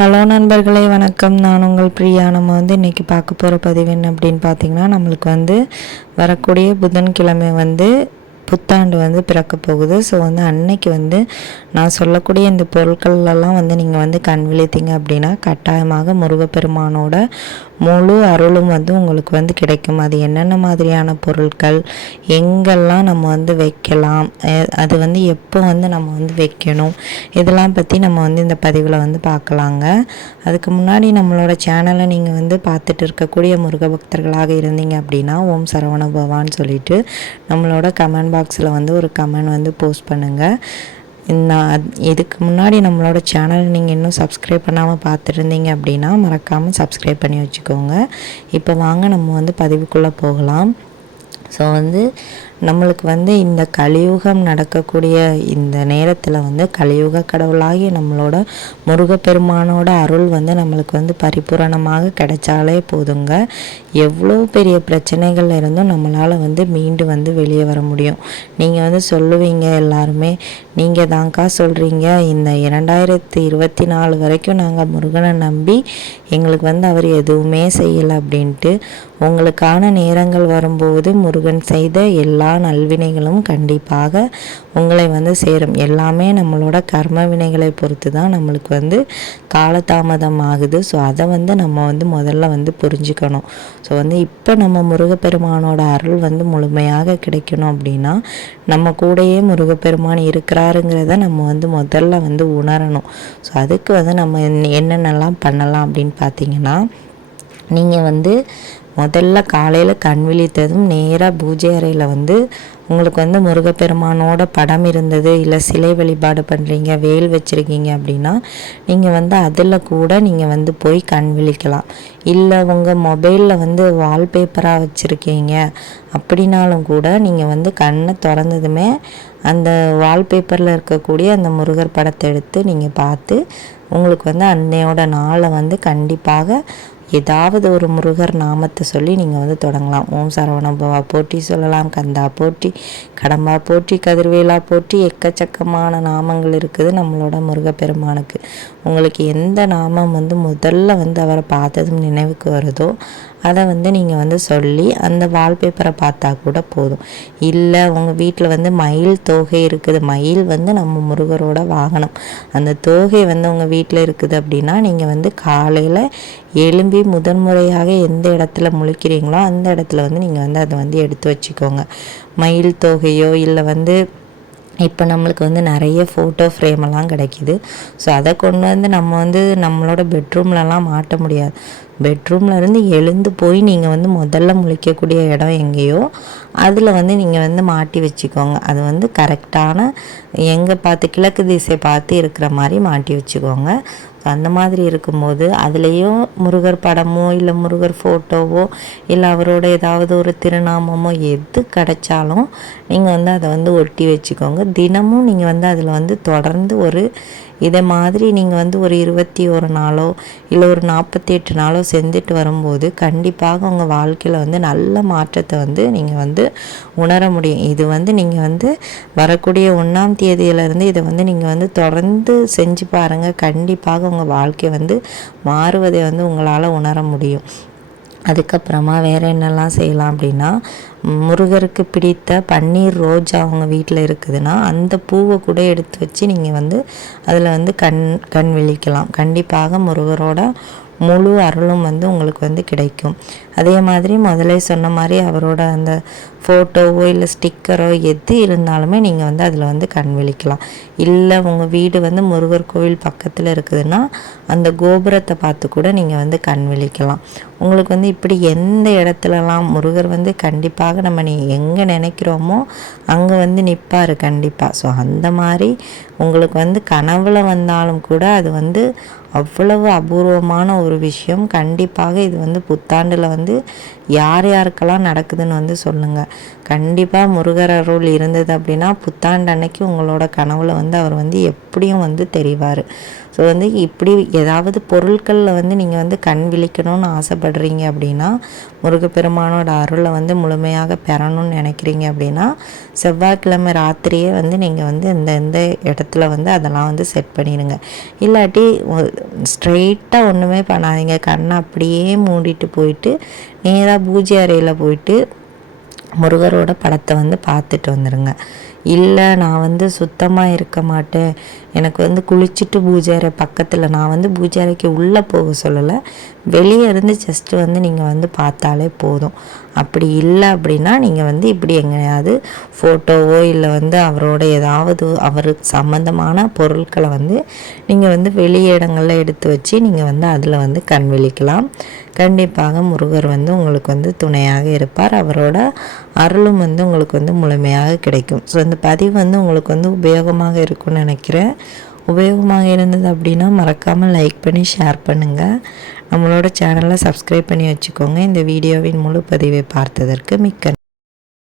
Hello நண்பர்களே, வணக்கம். நான் உங்கள் பிரியா. நம்ம இன்றைக்கி பார்க்க போகிற பதிவு என்ன அப்படின்னு பார்த்தீங்கன்னா, நம்மளுக்கு வரக்கூடிய புதன்கிழமை புத்தாண்டு பிறக்க போகுது. ஸோ அன்னைக்கு நான் சொல்லக்கூடிய இந்த பொருட்கள்லாம் நீங்கள் கண் விழித்தீங்க அப்படின்னா கட்டாயமாக முருகப்பெருமானோட முழு அருளும் உங்களுக்கு கிடைக்கும். அது என்னென்ன மாதிரியான பொருட்கள், எங்கெல்லாம் நம்ம வைக்கலாம், அது எப்போ நம்ம வைக்கணும், இதெல்லாம் பற்றி நம்ம இந்த பதிவில் பார்க்கலாங்க. அதுக்கு முன்னாடி நம்மளோட சேனலை நீங்கள் பார்த்துட்டு இருக்கக்கூடிய முருக பக்தர்களாக இருந்தீங்க அப்படின்னா ஓம் சரவண பவான்னு சொல்லிட்டு நம்மளோட கமெண்ட் பாக்ஸில் ஒரு கமெண்ட் போஸ்ட் பண்ணுங்கள். இதுக்கு முன்னாடி நம்மளோட சேனல் நீங்கள் இன்னும் சப்ஸ்கிரைப் பண்ணாமல் பார்த்துருந்தீங்க அப்படின்னா மறக்காமல் சப்ஸ்கிரைப் பண்ணி வச்சுக்கோங்க. இப்போ வாங்க நம்ம பதிவுக்குள்ளே போகலாம். ஸோ நம்மளுக்கு இந்த கலியுகம் நடக்கக்கூடிய இந்த நேரத்தில் கலியுக கடவுளாகி நம்மளோட முருகப்பெருமானோட அருள் நம்மளுக்கு பரிபூரணமாக கிடைச்சாலே போதுங்க. எவ்வளோ பெரிய பிரச்சனைகள் இருந்தும் நம்மளால் மீண்டு வெளியே வர முடியும். நீங்கள் சொல்லுவீங்க எல்லாருமே, நீங்கள் தான்க்கா சொல்கிறீங்க, இந்த 2024 வரைக்கும் நாங்கள் முருகனை நம்பி எங்களுக்கு அவர் எதுவுமே செய்யலை அப்படின்ட்டு. உங்களுக்கான நேரங்கள் வரும்போது முருகன் செய்த எல்லா நல்வினைகளும் கண்டிப்பாக உங்களை சேரும். எல்லாமே நம்மளோட கர்ம வினைகளை பொறுத்து தான் நம்மளுக்கு காலதாமதம் ஆகுது. ஸோ அதை நம்ம முதல்ல புரிஞ்சுக்கணும். ஸோ இப்போ நம்ம முருகப்பெருமானோட அருள் முழுமையாக கிடைக்கணும் அப்படின்னா நம்ம கூடயே முருகப்பெருமான் இருக்கிறாருங்கிறத நம்ம முதல்ல உணரணும். ஸோ அதுக்கு நம்ம என்னென்னலாம் பண்ணலாம் அப்படின்னு பார்த்தீங்கன்னா, நீங்கள் முதல்ல காலையில் கண் விழித்ததும் நேராக பூஜை அறையில் உங்களுக்கு முருகப்பெருமானோட படம் இருந்தது, இல்லை சிலை வழிபாடு பண்ணுறீங்க, வேல் வச்சுருக்கீங்க அப்படின்னா நீங்கள் அதில் கூட நீங்கள் போய் கண் விழிக்கலாம். இல்லை உங்கள் மொபைலில் வால்பேப்பராக வச்சுருக்கீங்க அப்படின்னாலும் கூட நீங்கள் கண்ணை திறந்ததுமே அந்த வால்பேப்பரில் இருக்கக்கூடிய அந்த முருகர் படத்தை எடுத்து நீங்கள் பார்த்து உங்களுக்கு அன்னையோட நாளை கண்டிப்பாக ஏதாவது ஒரு முருகர் நாமத்தை சொல்லி நீங்கள் தொடங்கலாம். ஓம் சரவண பவா போற்றி சொல்லலாம், கந்தா போற்றி, கடம்பா போற்றி, கதிர்வேலா போற்றி, எக்கச்சக்கமான நாமங்கள் இருக்குது நம்மளோட முருகப்பெருமானுக்கு. உங்களுக்கு எந்த நாமம் முதல்ல அவரை பார்த்ததும் நினைவுக்கு வருதோ அதை நீங்கள் சொல்லி அந்த வால்பேப்பரை பார்த்தா கூட போதும். இல்லை உங்கள் வீட்டில் மயில் தோகை இருக்குது, மயில் நம்ம முருகரோட வாகனம், அந்த தோகை உங்கள் வீட்டில் இருக்குது அப்படின்னா நீங்கள் காலையில் எழும்பி முதன்முறையாக எந்த இடத்துல முழிக்கிறீங்களோ அந்த இடத்துல நீங்கள் அதை எடுத்து வச்சுக்கோங்க. மயில் தோகையோ இல்லை இப்போ நம்மளுக்கு நிறைய ஃபோட்டோ ஃப்ரேமெல்லாம் கிடைக்கிது. ஸோ அதை கொண்டு நம்ம நம்மளோட பெட்ரூம்லலாம் மாட்ட முடியாது. பெட்ரூம்லேருந்து எழுந்து போய் நீங்கள் முதல்ல முழிக்கக்கூடிய இடம் எங்கேயோ அதில் நீங்கள் மாட்டி வச்சுக்கோங்க. அது கரெக்டான எங்கே பார்த்து கிழக்கு திசை பார்த்து இருக்கிற மாதிரி மாட்டி வச்சுக்கோங்க. ஸோ அந்த மாதிரி இருக்கும்போது அதுலேயும் முருகர் படமோ இல்லை முருகர் ஃபோட்டோவோ இல்லை அவரோட ஏதாவது ஒரு திருநாமமோ எது கிடைச்சாலும் நீங்கள் அதை ஒட்டி வச்சுக்கோங்க. தினமும் நீங்கள் அதில் தொடர்ந்து ஒரு இதை மாதிரி நீங்கள் ஒரு 21 நாளோ இல்லை ஒரு 48 நாளோ செஞ்சுட்டு வரும்போது கண்டிப்பாக உங்கள் வாழ்க்கையில் நல்ல மாற்றத்தை நீங்கள் உணர முடியும். இது நீங்கள் வரக்கூடிய 1ஆம் தேதியிலேருந்து இதை நீங்கள் தொடர்ந்து செஞ்சு பாருங்கள். கண்டிப்பாக உங்கள் வாழ்க்கை மாறுவதை உங்களால் உணர முடியும். அதுக்கப்புறமா வேறு என்னெல்லாம் செய்யலாம் அப்படின்னா, முருகருக்கு பிடித்த பன்னீர் ரோஜா அவங்க வீட்டில் இருக்குதுன்னா அந்த பூவை கூட எடுத்து வச்சு நீங்கள் அதில் கண் விழிக்கலாம். கண்டிப்பாக முருகரோட முழு அருளும் உங்களுக்கு கிடைக்கும். அதே மாதிரி முதலே சொன்ன மாதிரி அவரோட அந்த ஃபோட்டோவோ இல்லை ஸ்டிக்கரோ எது இருந்தாலுமே நீங்கள் அதில் கண் விழிக்கலாம். இல்லை உங்கள் வீடு முருகர் கோவில் பக்கத்தில் இருக்குதுன்னா அந்த கோபுரத்தை பார்த்து கூட நீங்கள் கண் விழிக்கலாம். உங்களுக்கு இப்படி எந்த இடத்துலலாம் முருகர் கண்டிப்பாக நம்ம எங்கே நினைக்கிறோமோ அங்கே நிற்பார் கண்டிப்பாக. ஸோ அந்த மாதிரி உங்களுக்கு கனவுல வந்தாலும் கூட அது அவ்வளவு அபூர்வமான ஒரு விஷயம். கண்டிப்பாக இது புத்தாண்டில் யார் யாருக்கெல்லாம் நடக்குதுன்னு சொல்லுங்கள். கண்டிப்பாக முருகர் அருள் இருந்தது அப்படின்னா புத்தாண்டு அன்னைக்கு உங்களோட கனவுல அவர் எப்படியும் தெரிவார். ஸோ ஸோ வந்து இப்படி ஏதாவது பொருட்களில் வந்து நீங்கள் வந்து கண் விழிக்கணும்னு ஆசைப்படுறீங்க அப்படின்னா, முருகப்பெருமானோட அருளை வந்து முழுமையாக பெறணும்னு நினைக்கிறீங்க அப்படின்னா, செவ்வாய்க்கிழமை ராத்திரியே வந்து நீங்கள் வந்து இந்த இடத்துல வந்து அதெல்லாம் வந்து செட் பண்ணிடுங்க. இல்லாட்டி ஸ்ட்ரெயிட்டாக ஒன்றுமே பண்ணாதீங்க. கண்ணை அப்படியே மூடிட்டு போயிட்டு நேராக பூஜை அறையில் போயிட்டு முருகரோட படத்தை வந்து பார்த்துட்டு வந்துடுங்க. இல்லை நான் வந்து சுத்தமாக இருக்க மாட்டேன், எனக்கு வந்து குளிச்சுட்டு பூஜை அறை பக்கத்தில், நான் வந்து பூஜை அறைக்கு உள்ளே போக சொல்லலை, வெளியே இருந்து ஜஸ்ட்டு வந்து நீங்கள் வந்து பார்த்தாலே போதும். அப்படி இல்லை அப்படின்னா நீங்கள் வந்து இப்படி எங்கேயாவது ஃபோட்டோவோ இல்லை வந்து அவரோட ஏதாவது அவருக்கு சம்மந்தமான பொருட்களை வந்து நீங்கள் வந்து வெளி இடங்களில் எடுத்து வச்சு நீங்கள் வந்து அதில் வந்து கண் விழிக்கலாம். கண்டிப்பாக முருகர் வந்து உங்களுக்கு வந்து துணையாக இருப்பார். அவரோட அருளும் வந்து உங்களுக்கு வந்து முழுமையாக கிடைக்கும். ஸோ இந்த பதிவு வந்து உங்களுக்கு வந்து உபயோகமாக இருக்கும்னு நினைக்கிறேன். உபயோகமாக இருந்தது அப்படின்னா மறக்காமல் லைக் பண்ணி ஷேர் பண்ணுங்கள். நம்மளோட சேனலை சப்ஸ்கிரைப் பண்ணி வச்சுக்கோங்க. இந்த வீடியோவின் முழு பதிவை பார்த்ததற்கு மிக்க